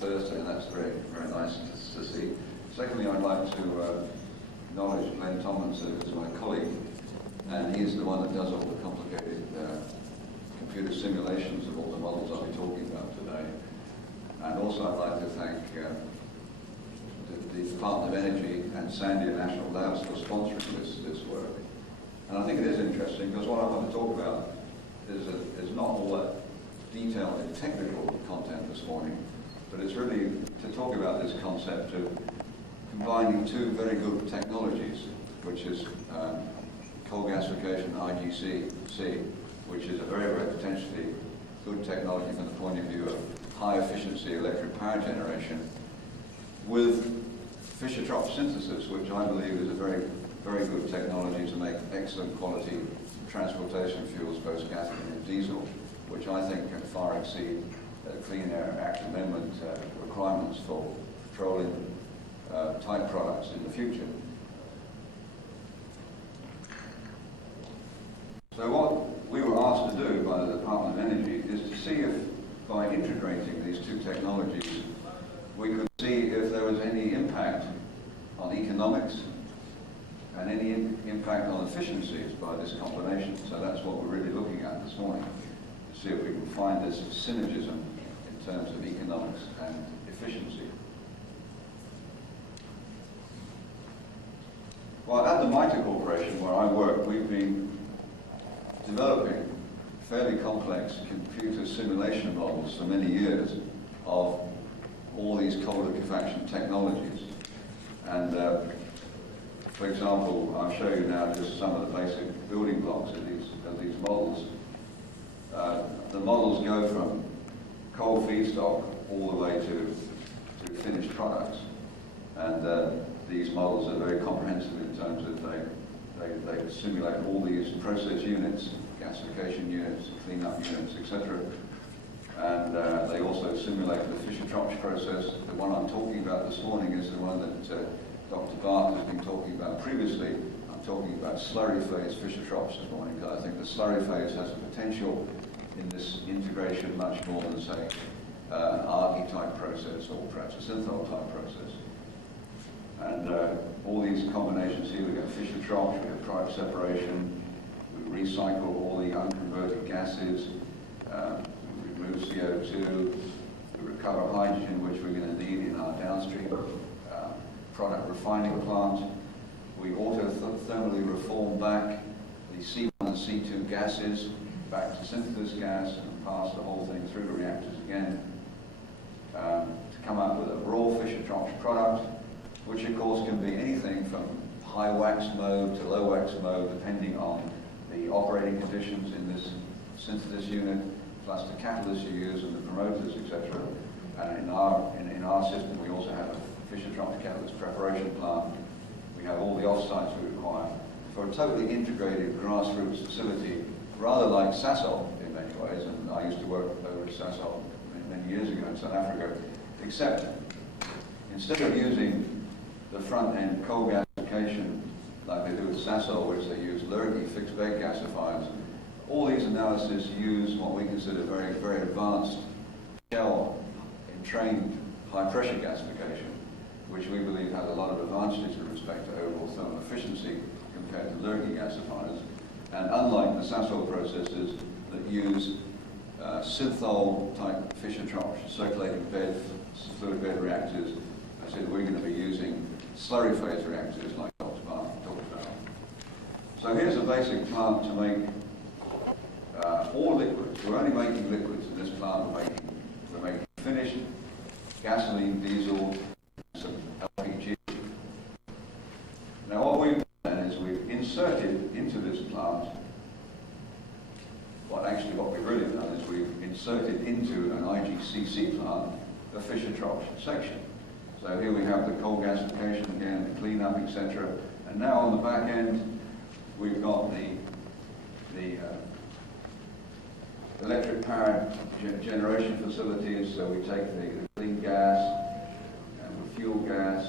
Thursday, and that's very, very nice to see. Secondly, I'd like to acknowledge Glenn Tomlinson, who's my colleague, and he's the one that does all the complicated computer simulations of all the models I'll be talking about today. And also I'd like to thank the Department of Energy and Sandia National Labs for sponsoring this work. And I think it is interesting because what I want to talk about is not all that detailed and technical content this morning, but it's really to talk about this concept of combining two very good technologies, which is coal gasification, IGCC, which is a very, very potentially good technology from the point of view of high efficiency electric power generation, with Fischer-Tropsch synthesis, which I believe is a very, very good technology to make excellent quality transportation fuels, both gasoline and diesel, which I think can far exceed Clean Air Act Amendment requirements for petroleum type products in the future. So what we were asked to do by the Department of Energy is to see if, by integrating these two technologies, we could see if there was any impact on economics and any impact on efficiencies by this combination. So that's what we're really looking at this morning, to see if we can find this synergism in terms of economics and efficiency. Well, at the MITRE Corporation, where I work, we've been developing fairly complex computer simulation models for many years of all these coal liquefaction technologies. And for example, I'll show you now just some of the basic building blocks of these models. The models go from coal feedstock all the way to finished products. And these models are very comprehensive in terms of they simulate all these process units, gasification units, cleanup units, etc. And they also simulate the Fischer-Tropsch process. The one I'm talking about this morning is the one that Dr. Bart has been talking about previously. I'm talking about slurry phase Fischer-Tropsch this morning, because I think the slurry phase has a potential in this integration much more than, say, an Argy-type process or perhaps a synthol-type process. And all these combinations here, we have Fischer-Tropsch, we have product separation, we recycle all the unconverted gases, we remove CO2, we recover hydrogen, which we're going to need in our downstream product refining plant. We autothermally reform back the C1 and C2 gases back to synthesis gas and pass the whole thing through the reactors again to come up with a raw Fischer-Tropsch product, which of course can be anything from high wax mode to low wax mode, depending on the operating conditions in this synthesis unit, plus the catalysts you use and the promoters, etc. And in our system, we also have a Fischer-Tropsch catalyst preparation plant. We have all the offsites we require for a totally integrated grassroots facility, rather like Sasol in many ways. And I used to work over at Sasol many years ago in South Africa, except instead of using the front-end coal gasification like they do at Sasol, which they use Lurgy fixed bed gasifiers, all these analyses use what we consider very, very advanced shell entrained high-pressure gasification, which we believe has a lot of advantages with respect to overall thermal efficiency compared to Lurgy gasifiers. And unlike the Sasol processes that use synthol-type Fischer-Tropsch circulating bed, fluid bed reactors, I said we're going to be using slurry phase reactors like Dr. Bart talked about. So here's a basic plant to make all liquids. We're only making liquids in this plant. We're making finished gasoline, diesel, and some LPG. Now what we've done is we've inserted into this plant, what we've really done is we've inserted into an IGCC plant the Fischer-Tropsch section. So here we have the coal gasification again, the cleanup, etc. And now on the back end, we've got the electric power generation facilities. So we take the clean gas and the fuel gas.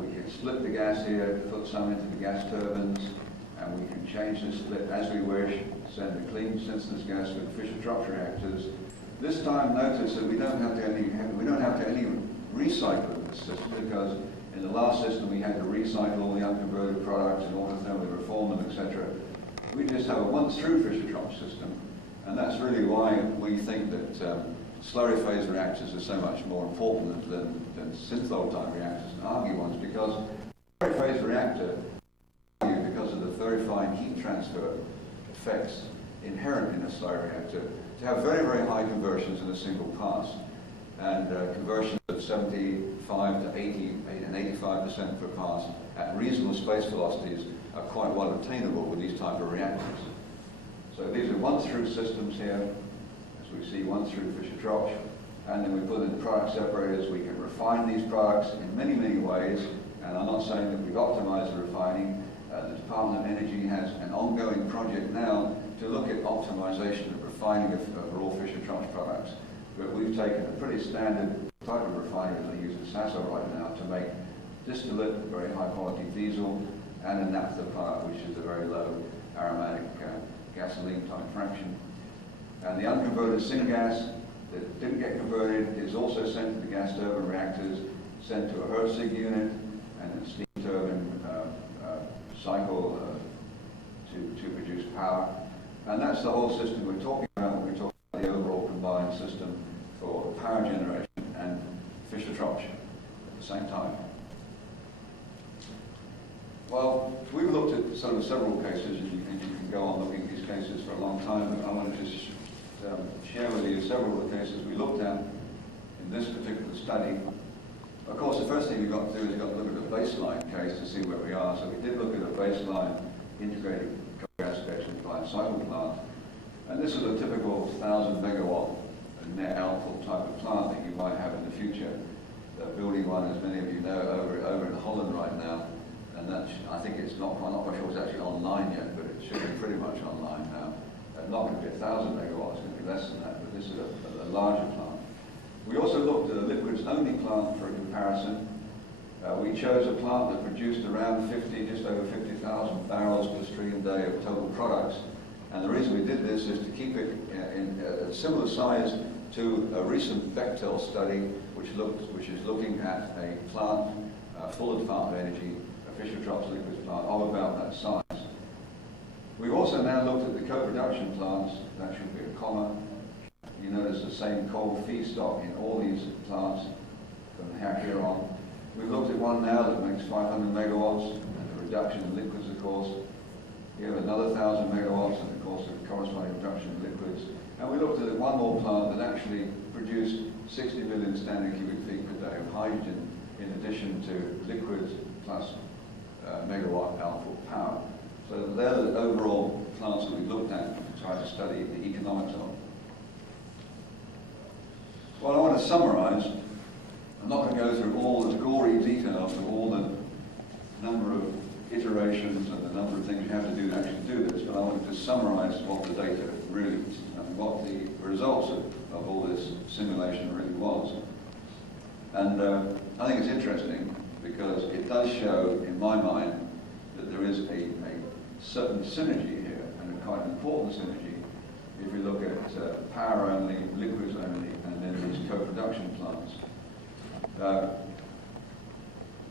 We can split the gas here, put some into the gas turbines, and we can change the split as we wish, send the clean synthesis gas to the Fischer-Tropsch reactors. This time, notice that we don't have recycling this system, because in the last system we had to recycle all the unconverted products in order to thermally reform them, etc. We just have a once-through Fischer-Tropsch system, and that's really why we think that slurry phase reactors are so much more important than synthol-type reactors and argy ones, because slurry phase reactor, because of the very fine heat transfer effects inherent in a slurry reactor, to have very, very high conversions in a single pass, and conversions of 75 to 80 and 85% per pass at reasonable space velocities are quite well obtainable with these type of reactors. So these are one-through systems here, as we see one-through Fischer-Tropsch, and then we put in product separators. We can refine these products in many, many ways, and I'm not saying that we've optimized the refining. The Department of Energy has an ongoing project now to look at optimization of refining of raw Fischer-Tropsch products. But we've taken a pretty standard type of refinery that they use in Sasol right now to make distillate, very high quality diesel, and a naphtha product, which is a very low aromatic gasoline type fraction. And the unconverted syngas that didn't get converted is also sent to the gas turbine reactors, sent to a Herzig unit, and a steam turbine cycle to produce power. And that's the whole system we're talking about when we talk about the overall combined system for power generation and Fischer-Tropsch at the same time. Well, we've looked at sort of several cases, and you can go on looking at these cases for a long time, but I want to just share with you several of the cases we looked at in this particular study. Of course, the first thing we've got to do is we've got to look at the baseline case to see where we are. So we did look at a baseline integrated co-gasification combined cycle plant, and this is a typical 1,000 megawatt net output type of plant that you might have in the future. They're building one, as many of you know, over in Holland right now, and that's, I think it's not, I'm not quite sure it's actually online yet, but it should be pretty much online now. Not going to be 1,000 megawatts, it's going to be less than that, but this is a larger plant. We also looked at a liquids-only plant for a comparison. We chose a plant that produced around just over 50,000 barrels per stream day of total products. And the reason we did this is to keep it in a similar size to a recent Bechtel study, which is looking at a plant full of Department of Energy, a Fischer-Tropsch liquids plant of about that size. We've also now looked at the co-production plants. That should be a comma. You notice the same coal feedstock in all these plants from here on. We've looked at one now that makes 500 megawatts, and a reduction in liquids, of course. We have another 1,000 megawatts, and of course a corresponding reduction in liquids. And we looked at one more plant that actually produced 60 million standard cubic feet per day of hydrogen, in addition to liquids plus megawatt output power. So they're the overall plants that we looked at to try to study the economics of. Well, I want to summarize. I'm not going to go through all the gory details of all the number of iterations and the number of things you have to do to actually do this, but I want to just summarize what the data really is and what the results of all this simulation really was. And I think it's interesting because it does show, in my mind, that there is a certain synergy here, and a quite important synergy, if we look at power only, liquids only, and then these co-production plants.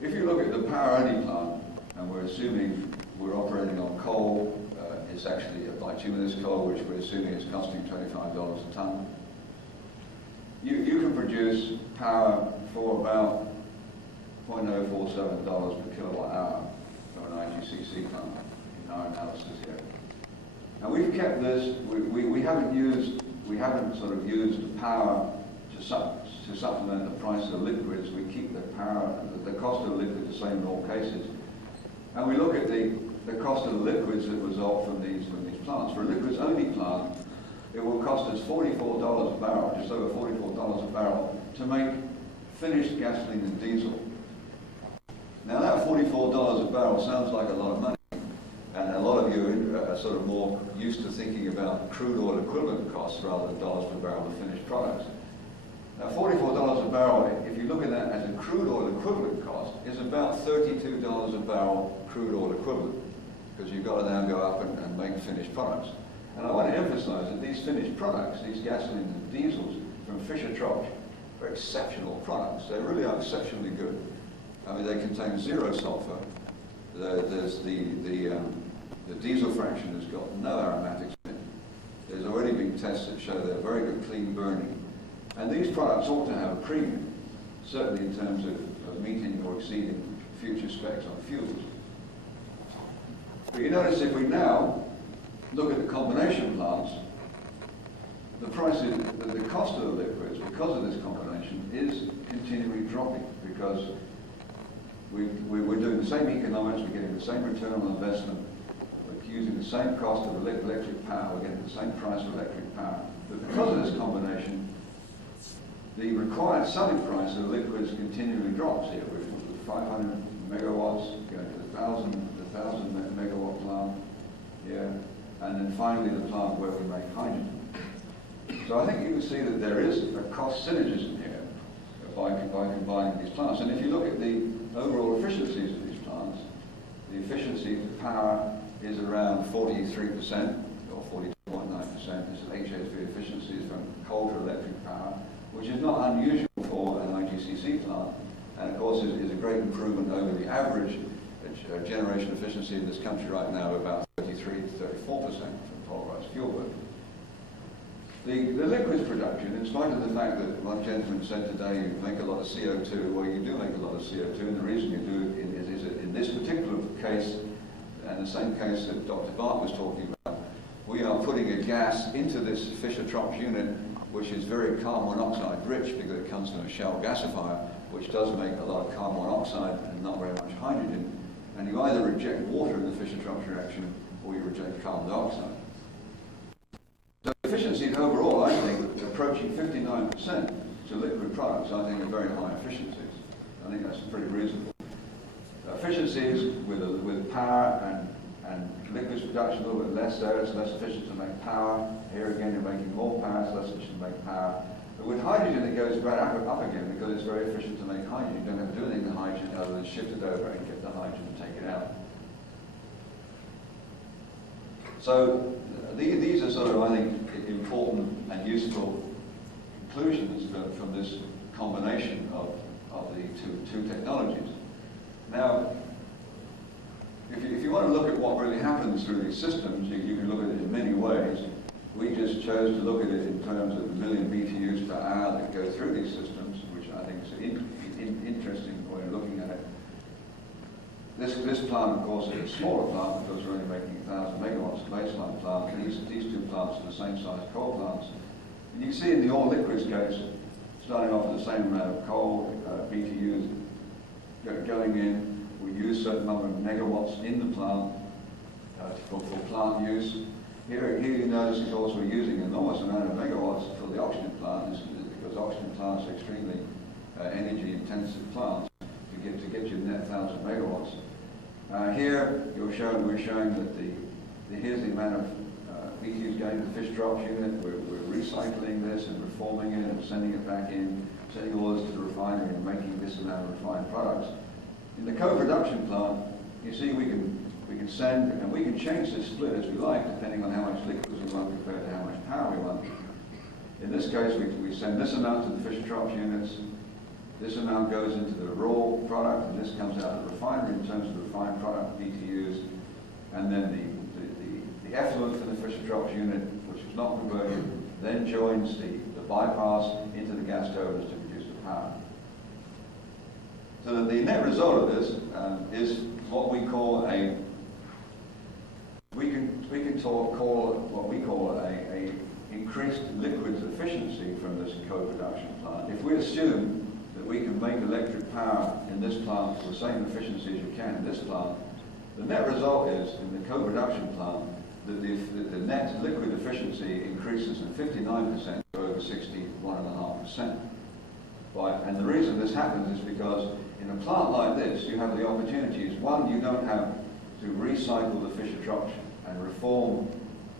If you look at the power only plant, and we're assuming we're operating on coal, it's actually a bituminous coal, which we're assuming is costing $25 a ton. You can produce power for about $0.047 per kilowatt hour from an IGCC plant in our analysis here. And we've kept this, we haven't sort of used the power to supplement the price of the liquids. We keep the power, the cost of the liquids the same in all cases. And we look at the cost of the liquids that result from these plants. For a liquids only plant, it will cost us $44 a barrel, just over $44 a barrel, to make finished gasoline and diesel. Now that $44 a barrel sounds like a lot of money. And a lot of you are sort of more used to thinking about crude oil equivalent costs rather than dollars per barrel of finished products. Now $44 a barrel, if you look at that as a crude oil equivalent cost, is about $32 a barrel crude oil equivalent, because you've got to now go up and make finished products. And I want to emphasize that these finished products, these gasolines and diesels from Fischer-Tropsch, They're exceptional products. They really are exceptionally good. I mean, they contain zero sulfur. There's the diesel fraction has got no aromatics in it. There's already been tests that show they're very good clean burning. And these products ought to have a premium, certainly in terms of meeting or exceeding future specs on fuels. But you notice if we now look at the combination plants, the prices, the cost of the liquids, because of this combination, is continually dropping because we're doing the same economics, we're getting the same return on investment, we're using the same cost of electric power, we're getting the same price of electric power. But because of this combination, the required selling price of the liquids continually drops here. We're 500 megawatts, going to the 1,000 megawatt plant here, and then finally the plant where we make hydrogen. So I think you can see that there is a cost synergism here by combining these plants. And if you look at the overall efficiencies of these plants, the efficiency of power is around 43% or 42.9%. This is HSV efficiencies from coal to electric power, which is not unusual for an IGCC plant, and of course is a great improvement over the average generation efficiency in this country right now of about 33 to 34% from polarized fuel work. The liquids production, in spite of the fact that one gentleman said today you make a lot of CO2, well you do make a lot of CO2, and the reason you do is that in this particular case, and the same case that Dr. Bart was talking about, we are putting a gas into this Fischer-Tropsch unit which is very carbon monoxide rich because it comes from a shell gasifier, which does make a lot of carbon monoxide and not very much hydrogen. And you either reject water in the Fischer-Tropsch reaction or you reject carbon dioxide. So efficiencies overall, I think, approaching 59% to liquid products, I think are very high efficiencies. I think that's pretty reasonable. Efficiencies with power and liquids production a little bit less there, it's less efficient to make power. Here again, you're making more power, it's less efficient to make power. But with hydrogen, it goes right up again because it's very efficient to make hydrogen. You don't have to do anything to hydrogen other than shift it over and get the hydrogen and take it out. So these are sort of, I think, important and useful conclusions from this combination of the two technologies. Now, if you want to look at what really happens through these systems, you can look at it in many ways. We just chose to look at it in terms of the million BTUs per hour that go through these systems, which I think is an interesting way of looking at it. This plant, of course, is a smaller plant because we're only making 1,000 megawatts a baseline plant. And these two plants are the same size coal plants. And you can see in the all liquids case, starting off with the same amount of coal, BTUs going in. We use a certain number of megawatts in the plant for plant use. Here you notice, of course, we're using an enormous amount of megawatts for the oxygen plant, because oxygen plants are extremely energy-intensive plants to get your net 1,000 megawatts. Here we're showing that here's the amount of BTUs going to the Fischer-Tropsch unit. We're recycling this and reforming it and sending it back in, sending all this to the refinery and making this amount of refined products. In the co-production plant, you see we can send, and we can change this split as we like, depending on how much liquids we want compared to how much power we want. In this case, we send this amount to the Fischer-Tropsch units, this amount goes into the raw product, and this comes out of the refinery in terms of the refined product, BTUs, and then the effluent from the Fischer-Tropsch unit, which is not converted, then joins the bypass into the gas turbines to produce the power. So the net result of this is what we call a increased liquids efficiency from this co-production plant. If we assume that we can make electric power in this plant with the same efficiency as you can in this plant, the net result is in the co-production plant that the net liquid efficiency increases from 59% to over 61.5%. And the reason this happens is because in a plant like this, you have the opportunities. One, you don't have to recycle the Fischer-Tropsch and reform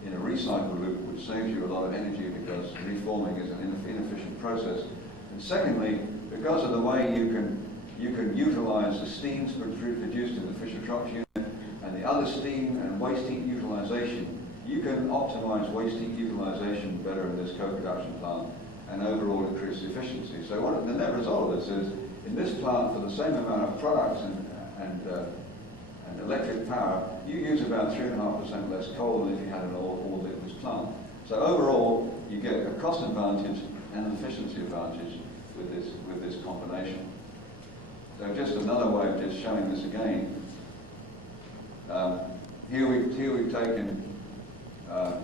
in a recycle loop, which saves you a lot of energy because reforming is an inefficient process. And secondly, because of the way you can utilize the steams produced in the Fischer-Tropsch unit and the other steam and waste heat utilization, you can optimize waste heat utilization better in this co-production plant. and overall increase efficiency. So the net result of this is, in this plant, for the same amount of products and electric power, you use about 3.5% less coal than if you had an all liquids plant. So overall, you get a cost advantage and an efficiency advantage with this combination. So just another way of just showing this again. Here we've taken a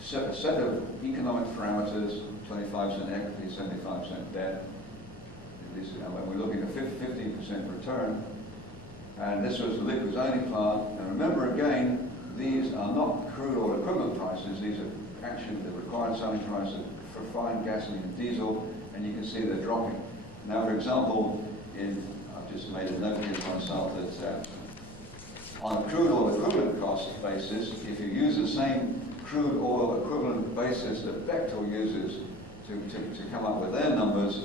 set of economic parameters: 25% equity, 75% debt. And we're looking at 15% return. And this was the liquids only plant. And remember again, these are not crude oil equivalent prices. These are actually the required selling prices for refined gasoline and diesel. And you can see they're dropping. Now, for example, I've just made a note here for myself that on a crude oil equivalent cost basis, if you use the same crude oil equivalent basis that Bechtel uses to come up with their numbers,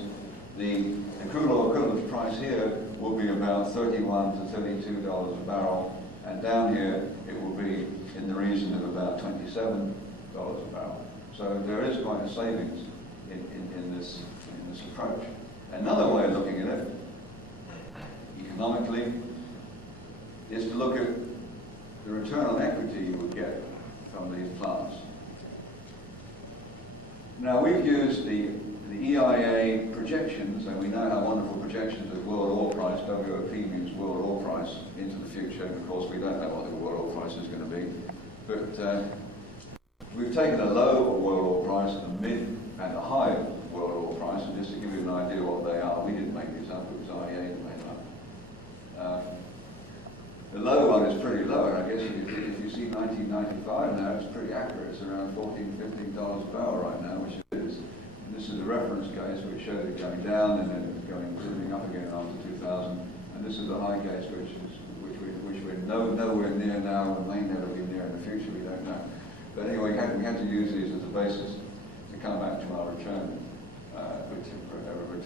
the crude oil equivalent price here will be about $31 to $32 a barrel, and down here it will be in the region of about $27 a barrel. So there is quite a savings in this approach. Another way of looking at it, economically, is to look at the return on equity you would get from these plants. Now, we've used the EIA projections, and we know how wonderful projections of world oil price, WOP means world oil price, into the future. And of course, we don't know what the world oil price is going to be. But we've taken a low world oil price, a mid and a high world oil price, and just to give you an idea what they are, we didn't make these up, it was IEA that made them up. The low one is pretty low, and I guess if you see 1995 now, it's pretty accurate. It's around $14, $15 a barrel right now, which it is. And this is a reference case which showed it going down and then zooming up again after 2000. And this is the high case which we're nowhere near now and may never be near in the future. We don't know. But anyway, we had to use these as a basis to come back to our return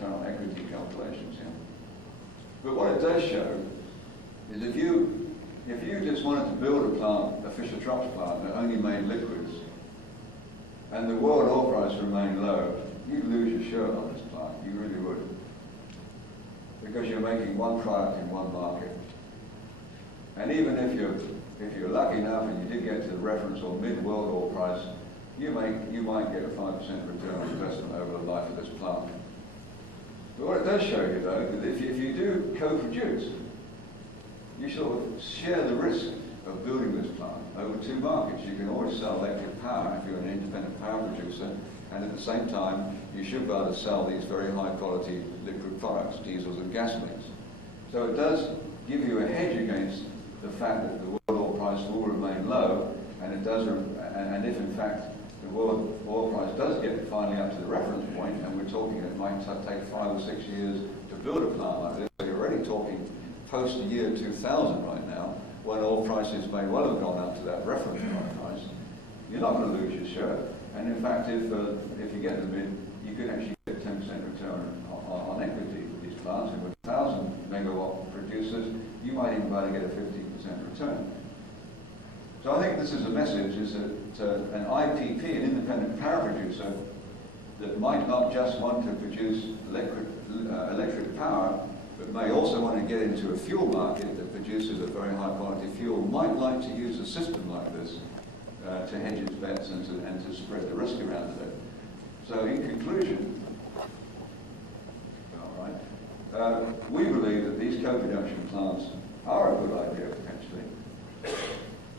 on equity calculations here. But what it does show is if you just wanted to build a plant, a Fischer-Tropsch plant that only made liquids, and the world oil price remained low, you'd lose your shirt on this plant. You really would, because you're making one product in one market. And even if you're lucky enough and you did get to the reference or mid-world oil price, you might get a 5% return on investment over the life of this plant. But what it does show you, though, is if you do co-produce, you sort of share the risk of building this plant over two markets. You can always sell electric power if you're an independent power producer, and at the same time, you should be able to sell these very high-quality liquid products, diesels and gasolines. So it does give you a hedge against the fact that the world oil price will remain low, and and if in fact the world oil price does get finally up to the reference point, and we're talking it might take 5 or 6 years to build a plant like this, so you're already talking post the year 2000 right now, when oil prices may well have gone up to that reference price, you're not going to lose your shirt. And in fact, if you get the mid, you can actually get 10% return on equity with these plants. And with 1,000 megawatt producers, you might even be able to get a 15% return. So I think this is a message, is that an IPP, an independent power producer, that might not just want to produce electric power, but may also want to get into a fuel market that produces a very high quality fuel, might like to use a system like this to hedge its bets and to spread the risk around a bit. So in conclusion, we believe that these co-production plants are a good idea potentially.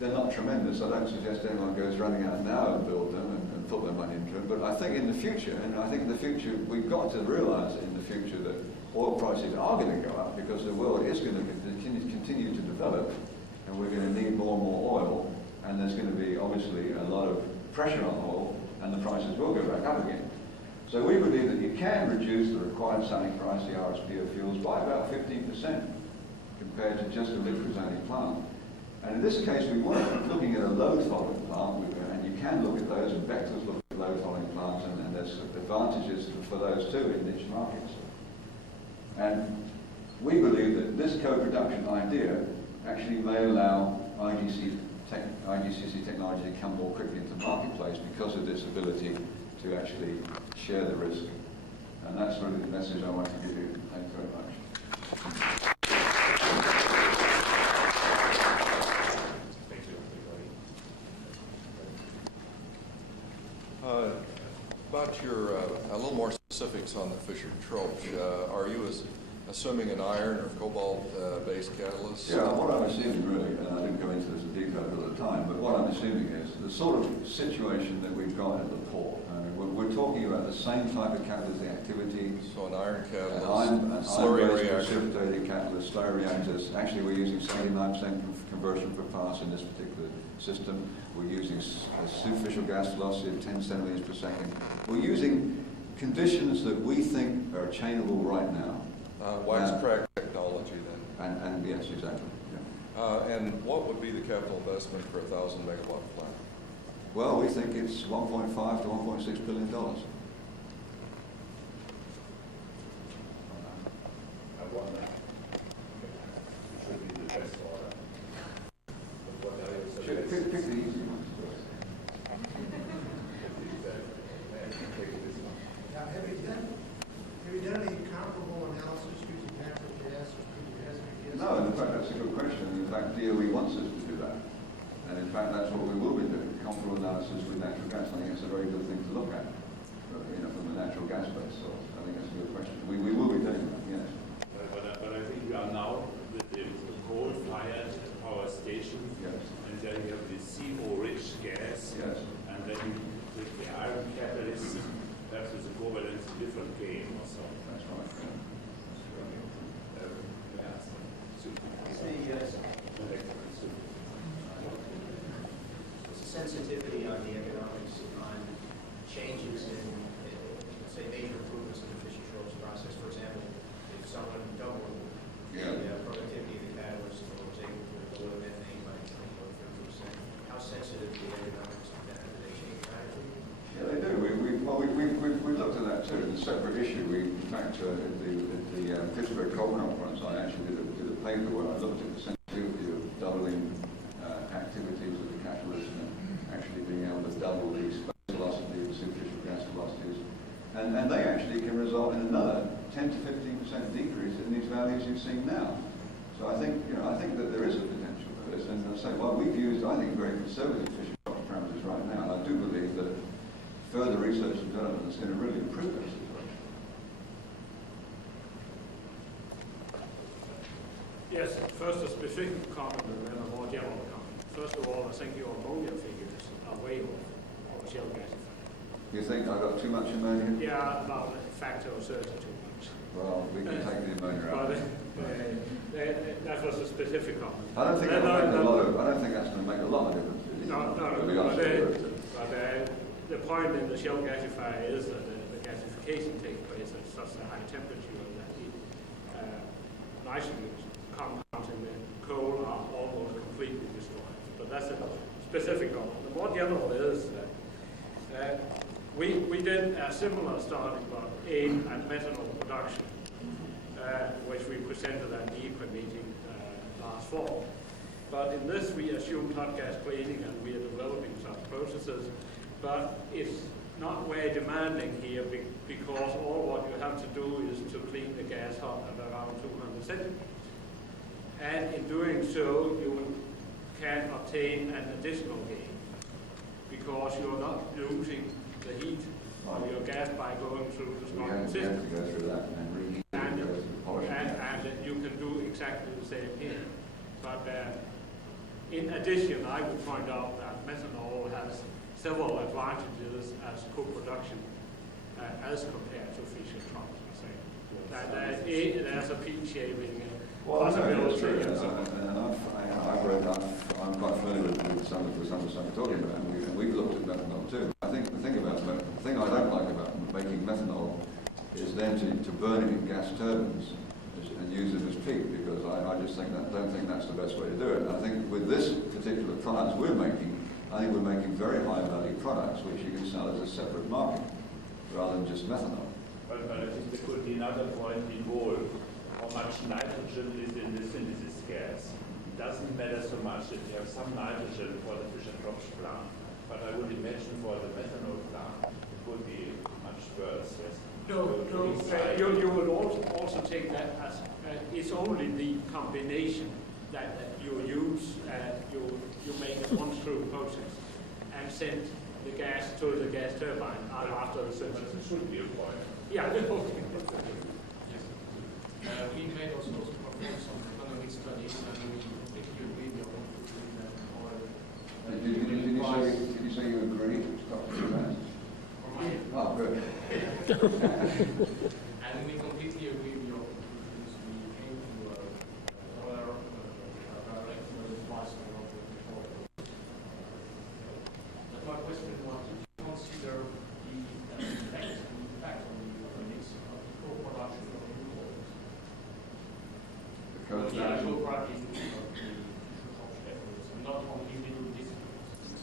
They're not tremendous. I don't suggest anyone goes running out now and build them and put their money into them. But I think in the future, we've got to realize in the future that oil prices are going to go up because the world is going to continue to develop, and we're going to need more and more oil, and there's going to be obviously a lot of pressure on oil, and the prices will go back up again. So we believe that you can reduce the required selling price, the RSP of fuels, by about 15% compared to just a liquids-only plant. And in this case, we weren't looking at a load-following plant, and you can look at those, and Bechtel's look at load-following plants, and there's advantages for those too in niche markets. And we believe that this co-production idea actually may allow IGCC technology to come more quickly into the marketplace because of this ability to actually share the risk. And that's really the message I want to give you. Thanks very much. About your, a little more specifics on the Fischer-Tropsch. Are you assuming an iron or cobalt-based catalyst? Yeah, what I'm assuming really, and I didn't go into this in detail at the time, but what I'm assuming is the sort of situation that we've got at the port. We're talking about the same type of catalytic activity. So an iron catalyst, slurry reactor. Precipitated catalyst, slurry reactors. Actually, we're using 79% conversion per pass in this particular system. We're using a superficial gas velocity of 10 centimeters per second. We're using conditions that we think are attainable right now. Wisecrack technology then. And yes, exactly. Yeah. And what would be the capital investment for a 1,000 megawatt plant? Well, we think it's $1.5 to $1.6 billion. I won that. It should be the best order. But what are your Pick the easy ones. Now, have you done any comparable analysis using natural gas or gas? No, in fact, that's a good question. In fact, DOE wants us to do that. And in fact, that's what we will be doing, comparable analysis with natural gas. I think it's a very good thing to look at, from the natural gas base. So I think that's a good question. We will be doing that, yes. But I think we are now with the coal-fired power stations, Yes. and then you have the CO-rich gas, Yes. and then you, with the iron catalyst, perhaps with the covalent, a different game or so. That's right. What's the sensitivity on the economics on changes in, say, major improvements in the Fischer-Tropsch process? For example, if someone doubled the productivity of the catalyst or was able to lower methane by 20 or 30%, how sensitive to the economics of that? Do they change radically? Yeah, they do. We've looked at that too. It's a separate issue. In fact, at the Pittsburgh Coal Conference, I actually did a paper where I looked at the sensitivity of doubling activities of the catalyst and actually being able to double the space velocity of the superficial gas velocities. And they actually can result in another 10 to 15% decrease in these values you've seen now. So I think that there is a potential for this. And I say, well, we've used, I think, very conservative Fischer-Tropsch parameters right now. And I do believe that further research and development is going to really improve that situation. Yes, first a specific comment and then a more general comment. First of all, I think your ammonia figures are way off of shale gasifier. You think I got too much ammonia? Yeah, about a factor of 30 too much. Well, we can take the ammonia out. That was a specific comment. I don't think that's going to make a lot of difference. No, To be honest with you. but the point in the shale gasifier is that the gasification takes place at such a high temperature that the nitrogen compounds in the coal are almost completely destroyed. But that's a specific one. The more general is that we did a similar study but aimed at methanol production, which we presented at the EQUA meeting last fall. But in this we assumed hot gas cleaning and we are developing such processes, but it's not very demanding here because all what you have to do is to clean the gas hot at around 200 centimeters. And in doing so, you can obtain an additional gain because you're not losing the heat of your gas by going through the smoking system. To go through that and reheat and you can do exactly the same here. But in addition, I would point out that methanol has several advantages as co-production as compared to Fischer-Tropsch. There's a peak shaving possibility. I'm quite familiar with some of the stuff we're talking about, and we've looked at methanol too. I think the thing I don't like about making methanol is then to burn it in gas turbines and use it as peat, because I just don't think that's the best way to do it. And I think with this particular products we're making, I think we're making very high value products which you can sell as a separate market rather than just methanol. But I think there could be another point involved. How much nitrogen is in the synthesis gas? It doesn't matter so much if you have some nitrogen for the Fischer-Tropsch plant, but I would imagine for the methanol plant it would be much worse, yes. No, you will also take that as it's only the combination that you use. You make a one-through process and send the gas to the gas turbine after the But synthesis. it should be a point. Yeah. We made also perform some economic studies, and we completely agree with our Did you say you agree, Dr. Grant? Oh, good. and we completely agree with your conclusions. We came to our recommended advice on our report. But my question was, did you consider the impact on the economics of the co-production of new oils? Because The actual practice of the efforts, and not on individual disciplines.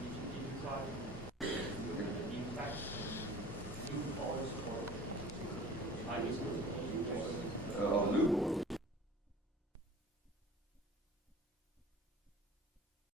Did you try to look at the impact of new oils or like it's